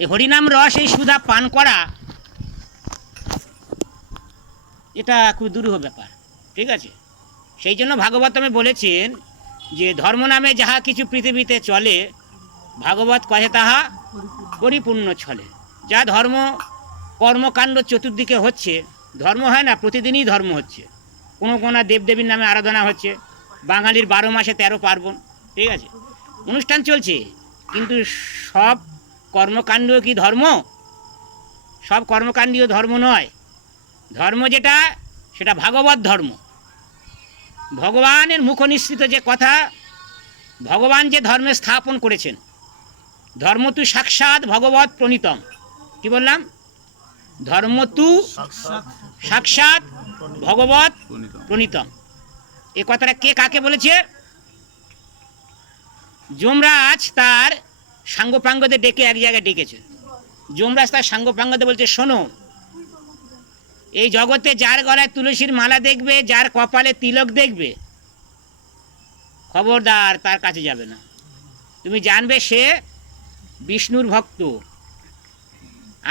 এই হরিনাম রস, এই সুধা পান করা, এটা খুব দুরূহ ব্যাপার, ঠিক আছে। সেই জন্য ভাগবতমে বলেছেন যে ধর্ম নামে যাহা কিছু পৃথিবীতে চলে, ভাগবত কহে তাহা পরিপূর্ণ ছলে। যা ধর্ম কর্মকাণ্ড চতুর্দিকে হচ্ছে, ধর্ম হয় না, প্রতিদিনই ধর্ম হচ্ছে। কোনো কোনো দেবদেবীর নামে আরাধনা হচ্ছে, বাঙালির 12 মাসে 13 পার্বণ, ঠিক আছে, অনুষ্ঠান চলছে, কিন্তু সব কর্মকাণ্ড কি ধর্ম? সব কর্মকাণ্ডীয় ধর্ম নয়। ধর্ম যেটা, সেটা ভাগবত ধর্ম। ভগবানের মুখনিসৃত যে কথা, ভগবান যে ধর্মে স্থাপন করেছেন, ধর্ম তু সাক্ষাৎ ভগবত প্রণীতম। কি বললাম? ধর্ম তু সাক্ষাৎ ভগবত প্রণীতম। এ কথাটা কে কাকে বলেছে? যমরাজ তার সাঙ্গপাঙ্গদের ডেকে এক জায়গায় ডেকেছে। যমরাজ তার সাঙ্গপাঙ্গদের বলছে, শোনো, এই জগতে যার গলায় তুলসীর মালা দেখবে, যার কপালে তিলক দেখবে, খবরদার তার কাছে যাবে না। তুমি জানবে সে বিষ্ণুর ভক্ত।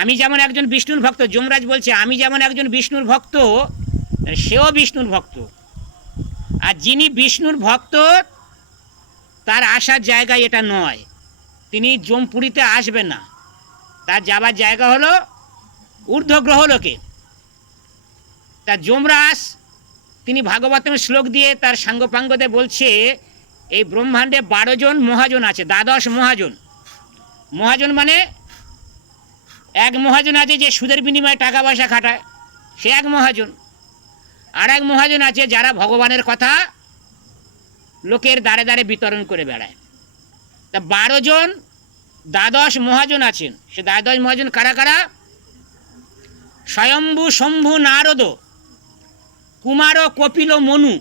আমি যেমন একজন বিষ্ণুর ভক্ত, যমরাজ বলছে, আমি যেমন একজন বিষ্ণুর ভক্ত, সেও বিষ্ণুর ভক্ত। আর যিনি বিষ্ণুর ভক্ত, তার আসার জায়গা এটা নয়। তিনি যমপুরীতে আসবেন না, তার যাবার জায়গা হলো ঊর্ধ্বগ্রহ লোকে। তা যমরাজ তিনি ভাগবতের শ্লোক দিয়ে তার সাঙ্গপাঙ্গদের বলছে, এই ব্রহ্মাণ্ডে 12 জন মহাজন আছে, দ্বাদশ মহাজন। মহাজন মানে এক মহাজন আছে যে সুদের বিনিময়ে টাকা পয়সা খাটায়, সে এক মহাজন। আর এক মহাজন আছে যারা ভগবানের কথা লোকের দ্বারে দ্বারে বিতরণ করে বেড়ায়। তা 12 জন দ্বাদশ মহাজন আছেন। সে দ্বাদশ মহাজন কারা কারা? স্বয়ম্ভু, শম্ভু, নারদ, কুমার, কপিল, মনু,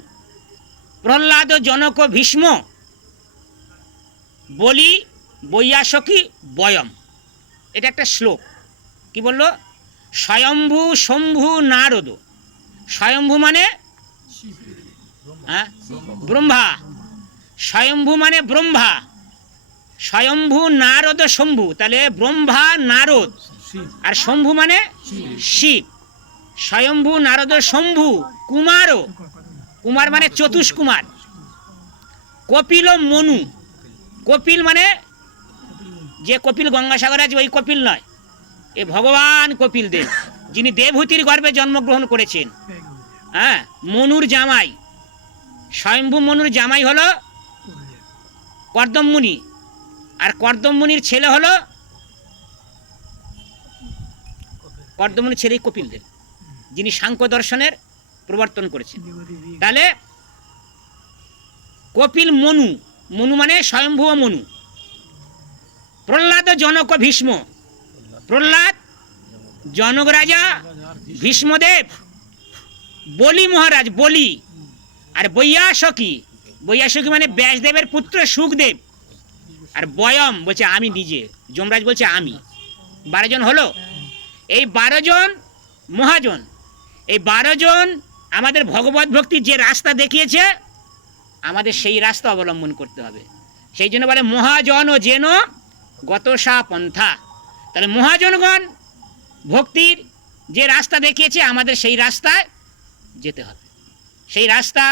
প্রহ্লাদ, জনক, ভীষ্ম, বলি, বৈয়াসকি, বয়ম। এটা একটা শ্লোক। কি বললো? স্বয়ম্ভু, শম্ভু, নারদ। স্বয়ম্ভু মানে ব্রহ্মা, স্বয়ম্ভু মানে ব্রহ্মা, স্বয়ম্ভু, নারদ, শম্ভু, তাহলে ব্রহ্মা, নারদ, আর শম্ভু মানে শিব। স্বয়ম্ভু, নারদ, শম্ভু, কুমার, কুমার মানে চতুষ্কুমার, কপিল, মনু। কপিল মানে যে কপিল গঙ্গাসাগর আছে ওই কপিল নয়, এ ভগবান কপিল দেব, যিনি দেবহূতির গর্ভে জন্মগ্রহণ করেছেন। হ্যাঁ, মনুর জামাই, স্বয়ম্ভু মনুর জামাই হলো কর্দম মুনি, আর কর্দম মুনির ছেলে হলো, কর্দম মুনির ছেলেই কপিল দেব, যিনি সাংখ্য দর্শনের প্রবর্তন করেছেন। তাহলে কপিল, মনু, মনু মানে স্বয়ম্ভু মনু। প্রহ্লাদ, জনক, ভীষ্ম। প্রহ্লাদ জনক রাজা, ভীষ্মদেব বলি মহারাজ, বলি। আর বৈয়াসকি, বৈয়াসকি মানে ব্যাসদেবের পুত্র সুখদেব। আর বয়ম বলছে আমি নিজে, যমরাজ বলছে আমি। 12 জন হলো। এই 12 জন মহাজন, এই 12 জন আমাদের ভগবত ভক্তির যে রাস্তা দেখিয়েছে, আমাদের সেই রাস্তা অবলম্বন করতে হবে। সেই জন্য বলে মহাজন ও যেন গতসা পন্থা। তাহলে মহাজনগণ ভক্তির যে রাস্তা দেখিয়েছে, আমাদের সেই রাস্তায় যেতে হবে। সেই রাস্তা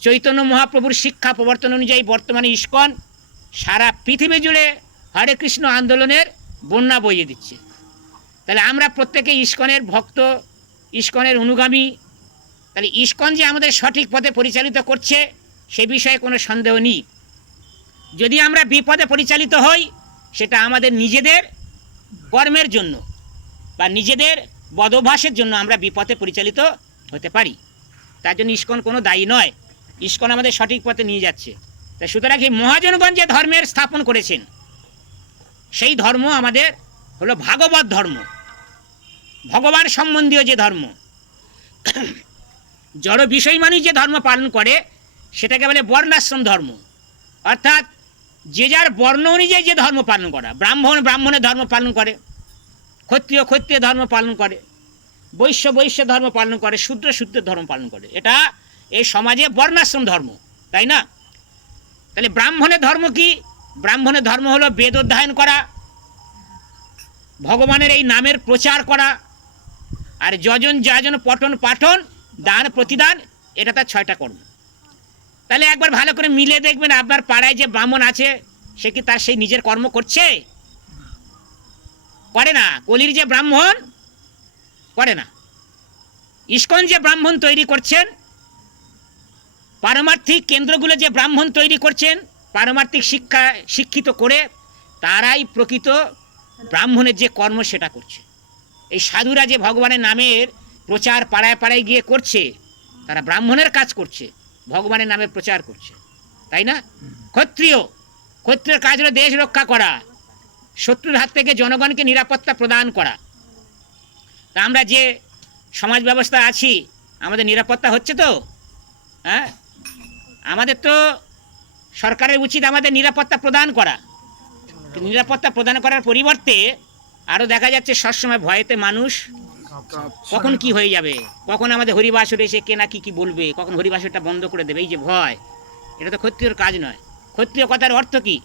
চৈতন্য মহাপ্রভুর শিক্ষা প্রবর্তন অনুযায়ী বর্তমানে ইস্কন সারা পৃথিবী জুড়ে হরে কৃষ্ণ আন্দোলনের বন্যা বইয়ে দিচ্ছে। তাহলে আমরা প্রত্যেকে ইস্কনের ভক্ত, ইস্কনের অনুগামী। তাহলে ইস্কন যে আমাদের সঠিক পথে পরিচালিত করছে সে বিষয়ে কোনো সন্দেহ নেই। যদি আমরা বিপদে পরিচালিত হই, সেটা আমাদের নিজেদের কর্মের জন্য বা নিজেদের বদভ্যাসের জন্য আমরা বিপদে পরিচালিত হতে পারি। তার জন্য ইস্কন কোনো দায়ী নয়, ইস্কন আমাদের সঠিক পথে নিয়ে যাচ্ছে। তাই সুতরাং এই মহাজনগণ যে ধর্মের স্থাপন করেছেন, সেই ধর্ম আমাদের হলো ভাগবত ধর্ম, ভগবান সম্বন্ধীয় যে ধর্ম। জড় বিষয় মানুষ যে ধর্ম পালন করে সেটাকে বলে বর্ণাশ্রম ধর্ম। অর্থাৎ যে যার বর্ণ অনুযায়ী যে ধর্ম পালন করা। ব্রাহ্মণ ব্রাহ্মণের ধর্ম পালন করে, ক্ষত্রিয় ক্ষত্রিয় ধর্ম পালন করে, বৈশ্য বৈশ্য ধর্ম পালন করে, শূদ্র শূদ্রের ধর্ম পালন করে। এটা এই সমাজে বর্ণাশ্রম ধর্ম, তাই না? তাহলে ব্রাহ্মণের ধর্ম কি? ব্রাহ্মণের ধর্ম হলো বেদ অধ্যয়ন করা, ভগবানের এই নামের প্রচার করা, আর যজন যাজন পঠন পাঠন দান প্রতিদান, এটা তার 6টা কর্ম। তাহলে একবার ভালো করে মিলে দেখবেন আপনার পাড়ায় যে ব্রাহ্মণ আছে সে কি তার সেই নিজের কর্ম করছে? করে না। কলির যে ব্রাহ্মণ করে না। ইস্কন যে ব্রাহ্মণ তৈরি করছেন, পারমার্থিক কেন্দ্রগুলো যে ব্রাহ্মণ তৈরি করছেন পারমার্থিক শিক্ষিত করে, তারাই প্রকৃত ব্রাহ্মণের যে কর্ম সেটা করছে। এই সাধুরা যে ভগবানের নামের প্রচার পাড়ায় পাড়ায় গিয়ে করছে, তারা ব্রাহ্মণের কাজ করছে, ভগবানের নামে প্রচার করছে, তাই না? ক্ষত্রিয়ের কাজ হলো দেশ রক্ষা করা, শত্রুর হাত থেকে জনগণকে নিরাপত্তা প্রদান করা। তা আমরা যে সমাজ ব্যবস্থা আছি, আমাদের নিরাপত্তা হচ্ছে তো? হ্যাঁ, আমাদের তো সরকারের উচিত আমাদের নিরাপত্তা প্রদান করা। নিরাপত্তা প্রদান করার পরিবর্তে আরও দেখা যাচ্ছে সবসময় ভয়েতে মানুষ কখন কি হয়ে যাবে, কখন আমাদের হরিবাসরে এসে কে না কি বলবে, কখন হরিবাসরটা বন্ধ করে দেবে, এই যে ভয়, এটা তো ক্ষত্রিয়র কাজ নয়। ক্ষত্রিয় কথার অর্থ কি?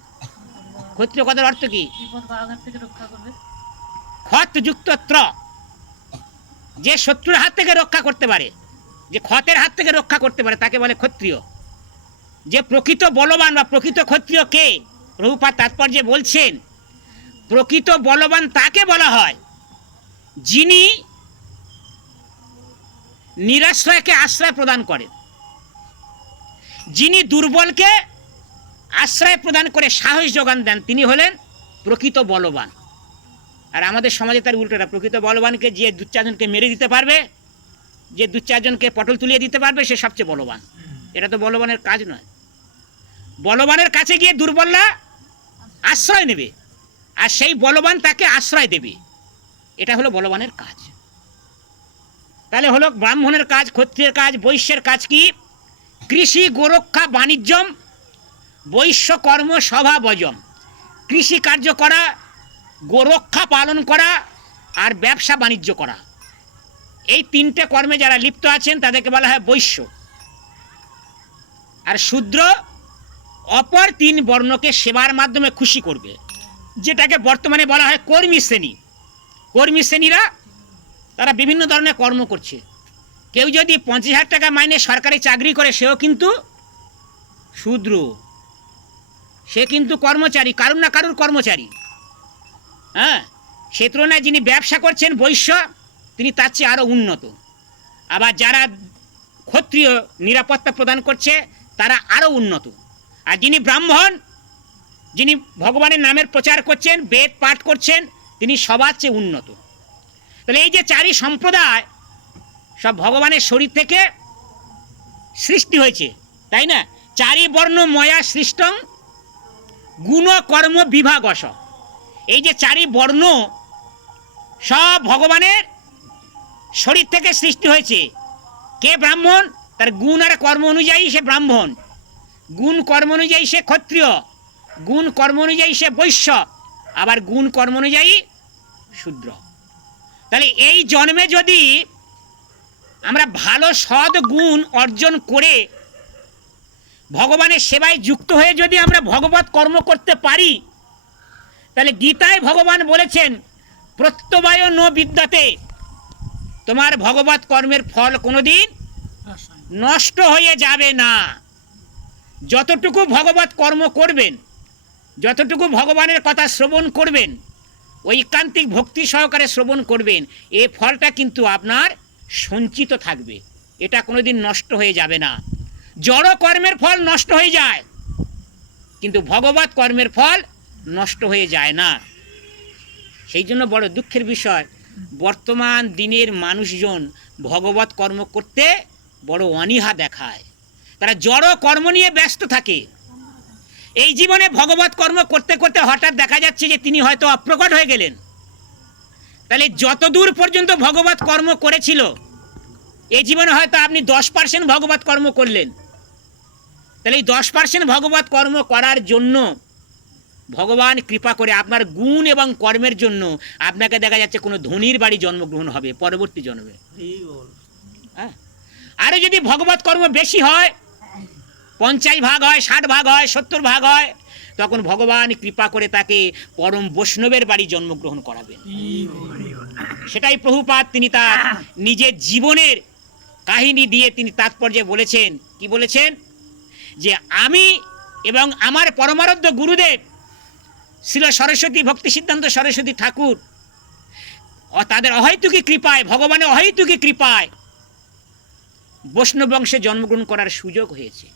ক্ষত্রিয় কথার অর্থ কি? ক্ষতযুক্ত ত্র, যে শত্রুর হাত থেকে রক্ষা করতে পারে, যে ক্ষতের হাত থেকে রক্ষা করতে পারে, তাকে বলে ক্ষত্রিয়। যে প্রকৃত বলবান বা প্রকৃত ক্ষত্রিয় কে? প্রভুপাদ তাৎপর্যে বলছেন, প্রকৃত বলবান তাকে বলা হয় যিনি নিরাশ্রয়কে আশ্রয় প্রদান করেন, যিনি দুর্বলকে আশ্রয় প্রদান করে সাহস যোগান দেন, তিনি হলেন প্রকৃত বলবান। আর আমাদের সমাজে তার উল্টোটা, প্রকৃত বলবানকে যে 2-4জনকে মেরে দিতে পারবে, যে 2-4জনকে পটল তুলিয়ে দিতে পারবে, সে সবচেয়ে বলবান। এটা তো বলবানের কাজ নয়। বলবানের কাছে গিয়ে দুর্বলরা আশ্রয় নেবে, আর সেই বলবান তাকে আশ্রয় দেবে, এটা হলো বলবানের কাজ। তাহলে হলো ব্রাহ্মণের কাজ, ক্ষত্রিয়ের কাজ। বৈশ্যের কাজ কি? কৃষি, গোরক্ষা, বাণিজ্যম, বৈশ্য কর্ম সভা বজম। কৃষি কার্য করা, গোরক্ষা পালন করা, আর ব্যবসা বাণিজ্য করা। এই 3টে কর্মে যারা লিপ্ত আছেন তাদেরকে বলা হয় বৈশ্য। আর শূদ্র অপর 3 বর্ণকে সেবার মাধ্যমে খুশি করবে, যেটাকে বর্তমানে বলা হয় কর্মী শ্রেণী। কর্মী শ্রেণীরা তারা বিভিন্ন ধরনের কর্ম করছে। কেউ যদি 50,000 টাকা মাইনে সরকারি চাকরি করে, সেও কিন্তু শূদ্র, সে কিন্তু কর্মচারী, কারুর না কারুর কর্মচারী। হ্যাঁ, সে তুলনায় যিনি ব্যবসা করছেন বৈশ্য, তিনি তার চেয়ে আরও উন্নত। আবার যারা ক্ষত্রিয় নিরাপত্তা প্রদান করছে, তারা আরও উন্নত। আর যিনি ব্রাহ্মণ, যিনি ভগবানের নামের প্রচার করছেন, বেদ পাঠ করছেন, তিনি সবার চেয়ে উন্নত। তাহলে এই যে 4ই সম্প্রদায় সব ভগবানের শরীর থেকে সৃষ্টি হয়েছে, তাই না? 4ই বর্ণ ময়া সৃষ্টং গুণ কর্ম বিভাগস। এই যে 4ই বর্ণ সব ভগবানের শরীর থেকে সৃষ্টি হয়েছে। কে ব্রাহ্মণ? তার গুণ আর কর্ম অনুযায়ী সে ব্রাহ্মণ, গুণ কর্ম অনুযায়ী সে ক্ষত্রিয়, গুণ কর্ম অনুযায়ী সে বৈশ্য, আবার গুণ কর্ম অনুযায়ী শূদ্র। তাহলে এই জন্মে যদি আমরা ভালো সৎ গুণ অর্জন করে ভগবানের সেবায় যুক্ত হয়ে যদি আমরা ভগবত কর্ম করতে পারি, তাহলে গীতায় ভগবান বলেছেন প্রত্যবায় ন বিদ্যাতে, তোমার ভগবত কর্মের ফল কোনোদিন নষ্ট হয়ে যাবে না। যতটুকু ভগবত কর্ম করবেন, যতটুকু ভগবানের কথা শ্রবণ করবেন, ঐকান্তিক ভক্তি সহকারে শ্রবণ করবেন, এ ফলটা কিন্তু আপনার সঞ্চিত থাকবে, এটা কোনোদিন নষ্ট হয়ে যাবে না। জড় কর্মের ফল নষ্ট হয়ে যায়, কিন্তু ভগবত কর্মের ফল নষ্ট হয়ে যায় না। সেই জন্য বড় দুঃখের বিষয়, বর্তমান দিনের মানুষজন ভগবত কর্ম করতে বড় অনীহা দেখায়। তারা জড় কর্ম নিয়ে ব্যস্ত থাকে। এই জীবনে ভগবত কর্ম করতে করতে হঠাৎ দেখা যাচ্ছে যে তিনি হয়তো অপ্রকট হয়ে গেলেন। তাহলে যতদূর পর্যন্ত ভগবত কর্ম করেছিল, এই জীবনে হয়তো আপনি 10% ভগবত কর্ম করলেন। তাহলে এই 10% ভগবত কর্ম করার জন্য ভগবান কৃপা করে আপনার গুণ এবং কর্মের জন্য আপনাকে দেখা যাচ্ছে কোনো ধনীর বাড়ি জন্মগ্রহণ হবে পরবর্তী জন্মে। হ্যাঁ, আরে যদি ভগবত কর্ম বেশি হয়, 50 ভাগ হয়, 60 ভাগ হয়, 70 ভাগ হয়, তখন ভগবান কৃপা করে তাকে পরম বৈষ্ণবের বাড়ি জন্মগ্রহণ করাবেন। সেটাই প্রভুপাদ তিনি তার নিজের জীবনের কাহিনী দিয়ে তিনি তাৎপর্যে বলেছেন। কি বলেছেন? যে আমি এবং আমার পরমারাধ্য গুরুদেব শ্রীল সরস্বতী ভক্তি সিদ্ধান্ত সরস্বতী ঠাকুর তাদের অহৈতুকী কৃপায়, ভগবানের অহৈতুকী কৃপায় বৈষ্ণব বংশে জন্মগ্রহণ করার সুযোগ হয়েছে।